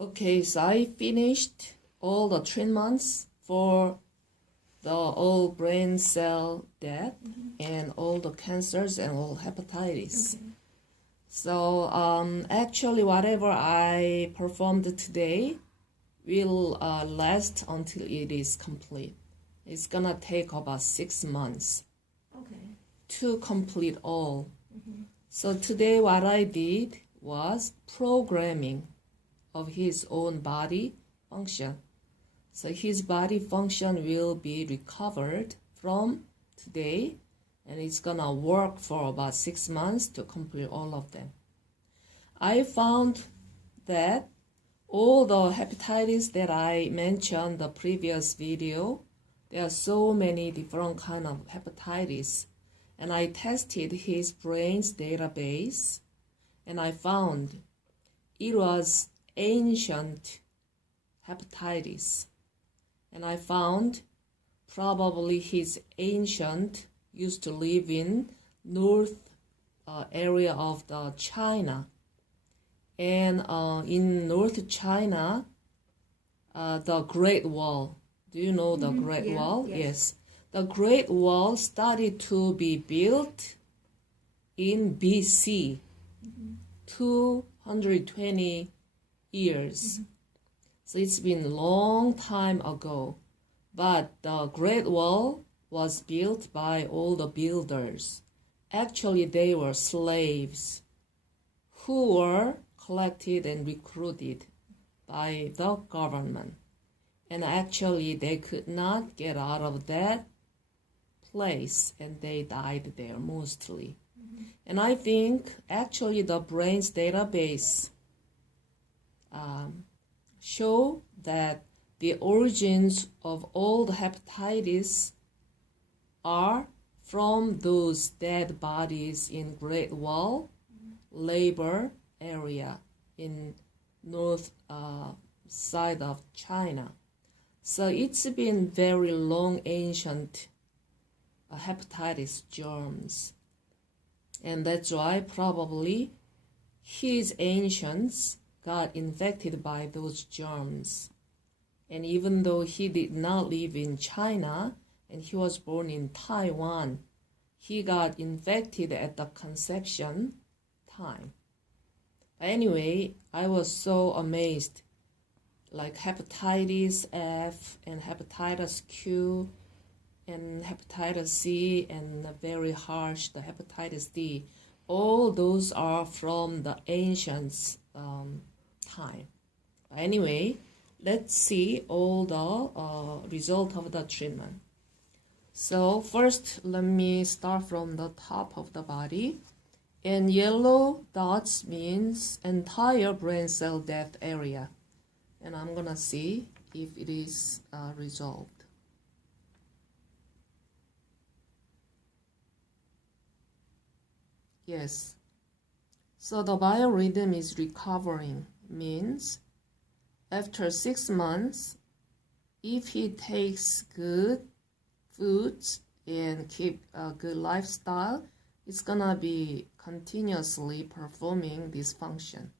Okay, so I finished all the treatments for the all brain cell death and all the cancers and all hepatitis. Okay. So actually whatever I performed today will last until it is complete. It's gonna take about 6 months Okay. to complete all. So today what I did was programming of his own body function. So his body function will be recovered from today, and it's gonna work for about 6 months to complete all of them. I found that all the hepatitis that I mentioned in the previous video, there are so many different kind of hepatitis, and I tested his brain's database, and I found it was ancient hepatitis, and I found probably his ancient used to live in north area of the China, and in North China, the Great Wall. Do you know the Great Wall? Yes. The Great Wall started to be built in BC, 220 years. So it's been a long time ago. But the Great Wall was built by all the builders. Actually, they were slaves who were collected and recruited by the government. And actually, they could not get out of that place, and they died there mostly. And I think actually the brain's database show that the origins of all the hepatitis are from those dead bodies in Great Wall labor area in north side of China. So it's been very long ancient hepatitis germs. And that's why probably his ancients got infected by those germs. And even though he did not live in China and he was born in Taiwan, he got infected at the conception time. Anyway, I was so amazed. Like hepatitis F and hepatitis Q and hepatitis C and very harsh, the hepatitis D. All those are from the ancients' time. Anyway, let's see all the result of the treatment. So first, let me start from the top of the body. And yellow dots means entire brain cell death area. And I'm gonna see if it is resolved. Yes. So the biorhythm is recovering, means after 6 months, if he takes good foods and keep a good lifestyle, it's gonna be continuously performing this function.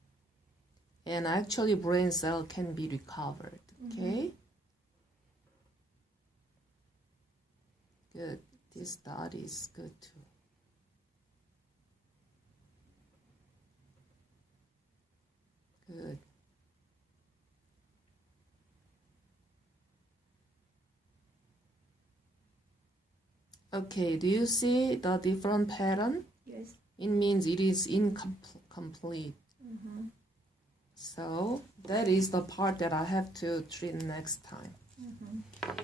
And actually brain cell can be recovered, okay? Good, this dot is good too. Good. Okay, do you see the different pattern? Yes. It means it is incomplete. So that is the part that I have to treat next time.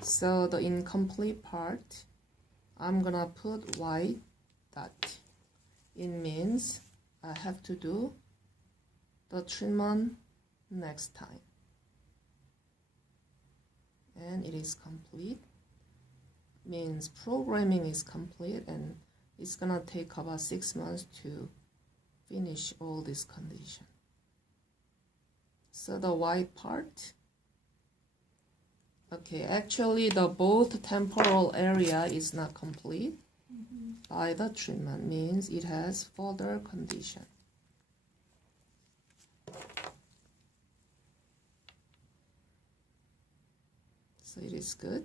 So the incomplete part, I'm gonna put white dot. It means I have to do the treatment next time. And it is complete. Means programming is complete, and it's gonna take about 6 months to finish all this condition. So the white part, okay, actually the both temporal area is not complete by the treatment, means it has further condition. So it is good.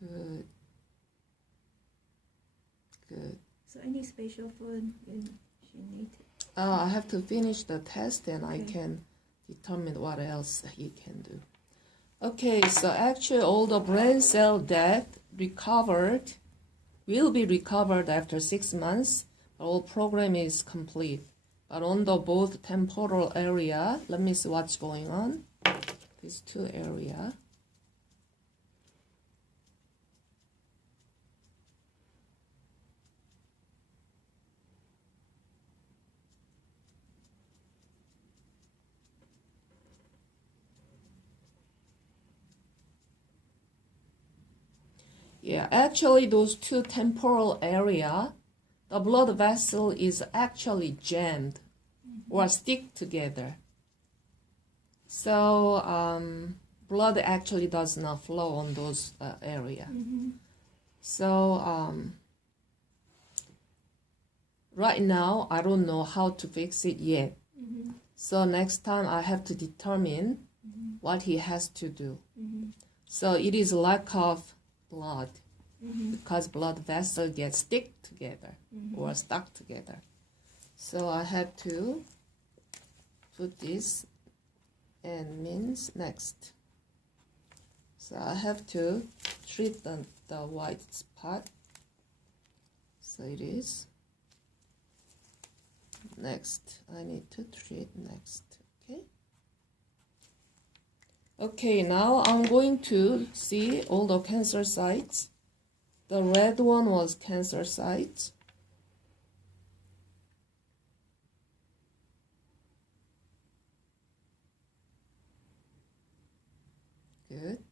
Good. Good. So any special food she need? I have to finish the test and I can determine what else he can do. Okay, so actually all the brain cell death will be recovered after 6 months. All program is complete. But on the both temporal area, let me see what's going on. These two area. Yeah, actually those two temporal area, the blood vessel is actually jammed or stick together. So blood actually does not flow on those area. So right now I don't know how to fix it yet. So next time I have to determine what he has to do. So it is lack of blood because blood vessel gets stick together or stuck together. So I have to put this and means next. So I have to treat the white spot. So it is next. I need to treat next. Okay. Okay, now I'm going to see all the cancer sites. The red one was cancer sites. Good.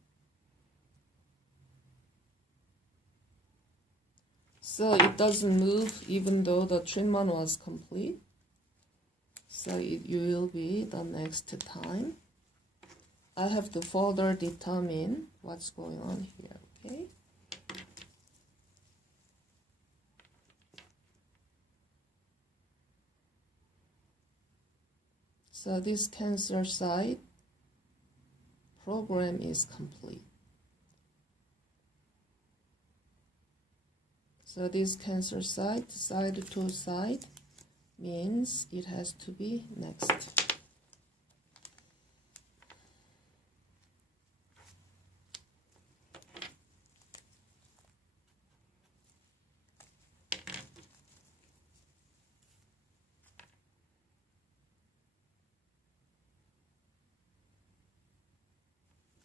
So it doesn't move even though the treatment was complete. So it will be the next time. I have to further determine what's going on here, okay? So this cancer site program is complete. So this cancer site, side to side, means it has to be next.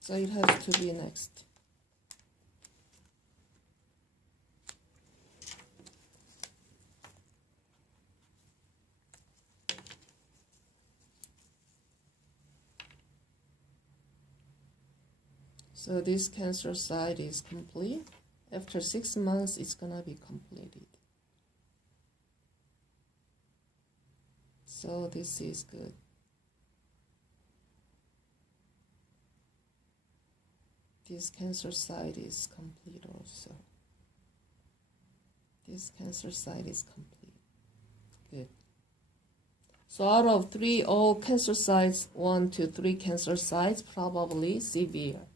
So it has to be next. So this cancer site is complete. After 6 months, it's gonna be completed. So this is good. This cancer site is complete also. This cancer site is complete. Good. So out of 3, all cancer sites, 1 to 3 cancer sites, probably severe.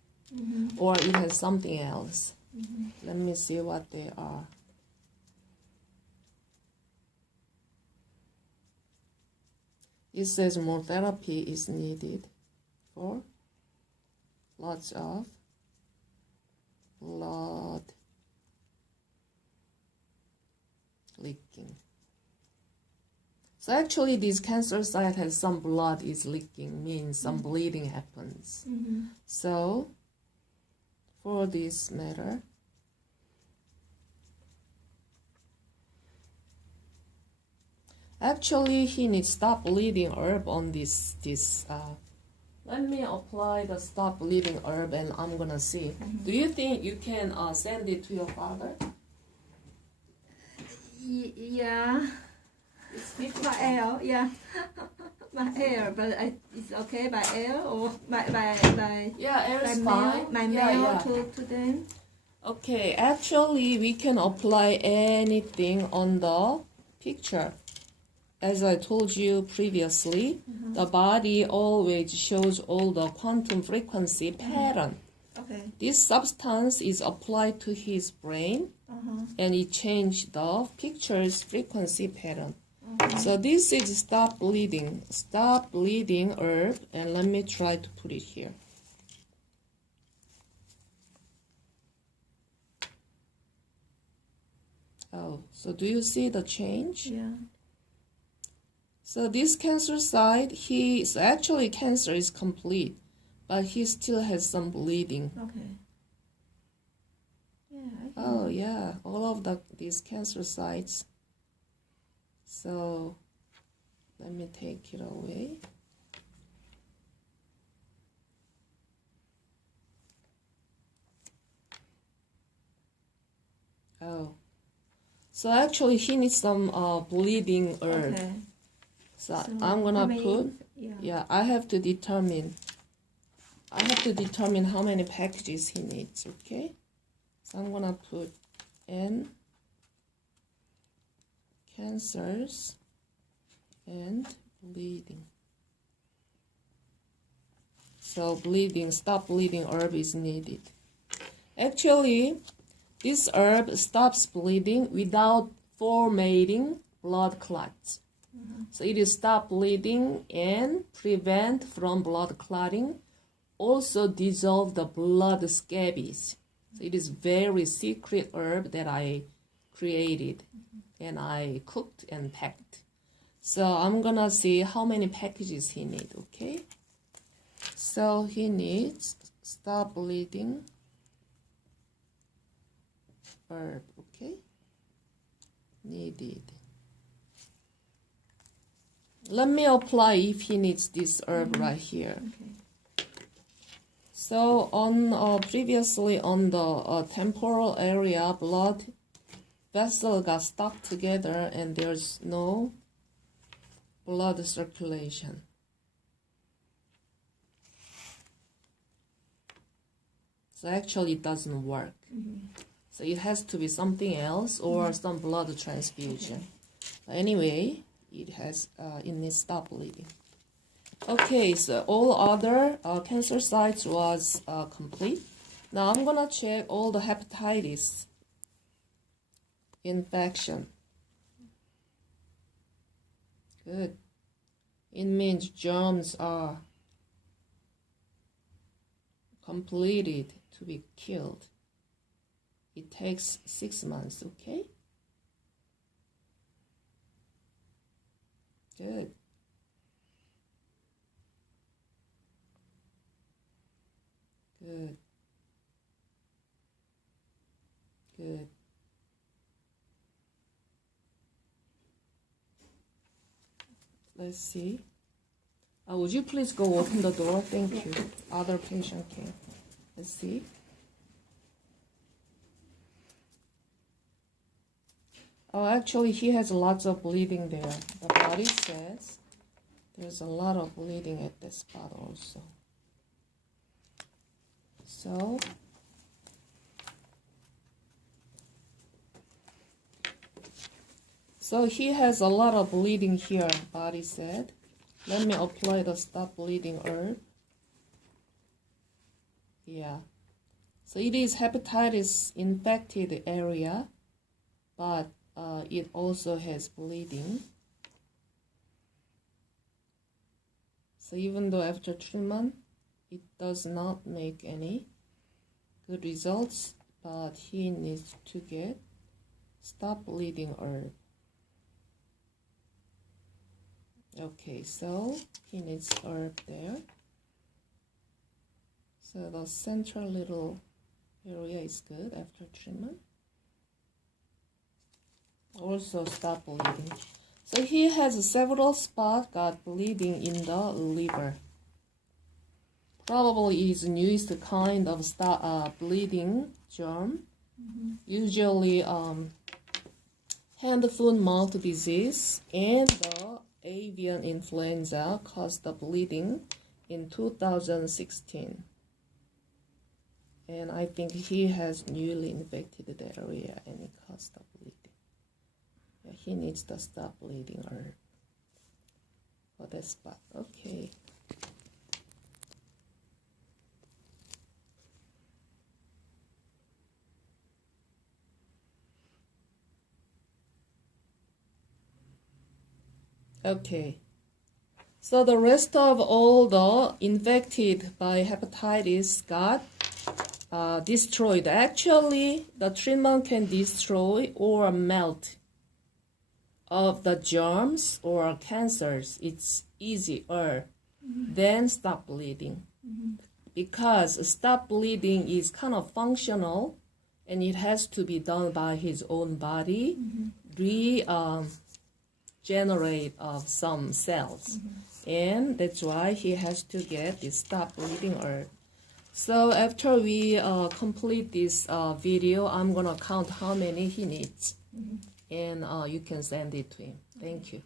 Or it has something else. Let me see what they are. It says more therapy is needed for lots of blood leaking. So actually this cancer site has some blood is leaking, means some bleeding happens. So for this matter, actually he needs stop bleeding herb on this. Let me apply the stop bleeding herb and I'm gonna see. Do you think you can send it to your father? Yeah. It's By air, yeah. By air, but it's okay by air or by yeah, air is mail, fine. by Yeah, mail yeah. to them. Okay, actually we can apply anything on the picture. as I told you previously, the body always shows all the quantum frequency pattern. Okay. This substance is applied to his brain, and it changed the picture's frequency pattern. So this is stop bleeding herb, and let me try to put it here. Oh, so do you see the change? Yeah. So this cancer side, so actually cancer is complete, but he still has some bleeding. Okay. Yeah. Oh yeah, all of these cancer sites. So let me take it away. Oh, so actually he needs some bleeding herb. Okay. So I'm gonna put. Yeah. I have to determine how many packages he needs. Okay. So I'm gonna put N cancers and bleeding. So stop bleeding herb is needed. Actually, this herb stops bleeding without formating blood clots. So it is stop bleeding and prevent from blood clotting. Also dissolve the blood scabies. So it is very secret herb that I created and I cooked and packed. So I'm gonna see how many packages he needs, okay? So he needs stop bleeding herb, okay? Needed. Let me apply if he needs this herb right here. Okay. So on previously on the temporal area, blood vessel got stuck together and there's no blood circulation. So actually it doesn't work. So it has to be something else or some blood transfusion. But anyway, it needs stop bleeding. Okay, so all other cancer sites was complete. Now I'm gonna check all the hepatitis infection. Good. It means germs are completed to be killed. It takes 6 months, okay? Good. Good. Good. Let's see. Would you please go open the door? Thank you. Other patient came. Let's see. Oh, actually, he has lots of bleeding there. The body says there's a lot of bleeding at this spot also. So he has a lot of bleeding here, body said. Let me apply the stop bleeding herb. Yeah. So it is hepatitis infected area, but it also has bleeding. So even though after treatment, it does not make any good results, but he needs to get stop bleeding herb. Okay, so he needs herb there. So the central little area is good after treatment. Also stop bleeding. So he has several spots got bleeding in the liver. Probably it is newest kind of bleeding germ. Usually hand, foot, mouth disease and the avian influenza caused the bleeding in 2016. And I think he has newly infected the area and it caused the bleeding. Yeah, he needs to stop bleeding herb. for that spot. Okay. Okay. So the rest of all the infected by hepatitis got destroyed. Actually, the treatment can destroy or melt of the germs or cancers. It's easier than stop bleeding. Because stop bleeding is kind of functional and it has to be done by his own body, regenerate of some cells. And that's why he has to get this stop bleeding herb. So after we complete this video, I'm going to count how many he needs. And you can send it to him. Thank you.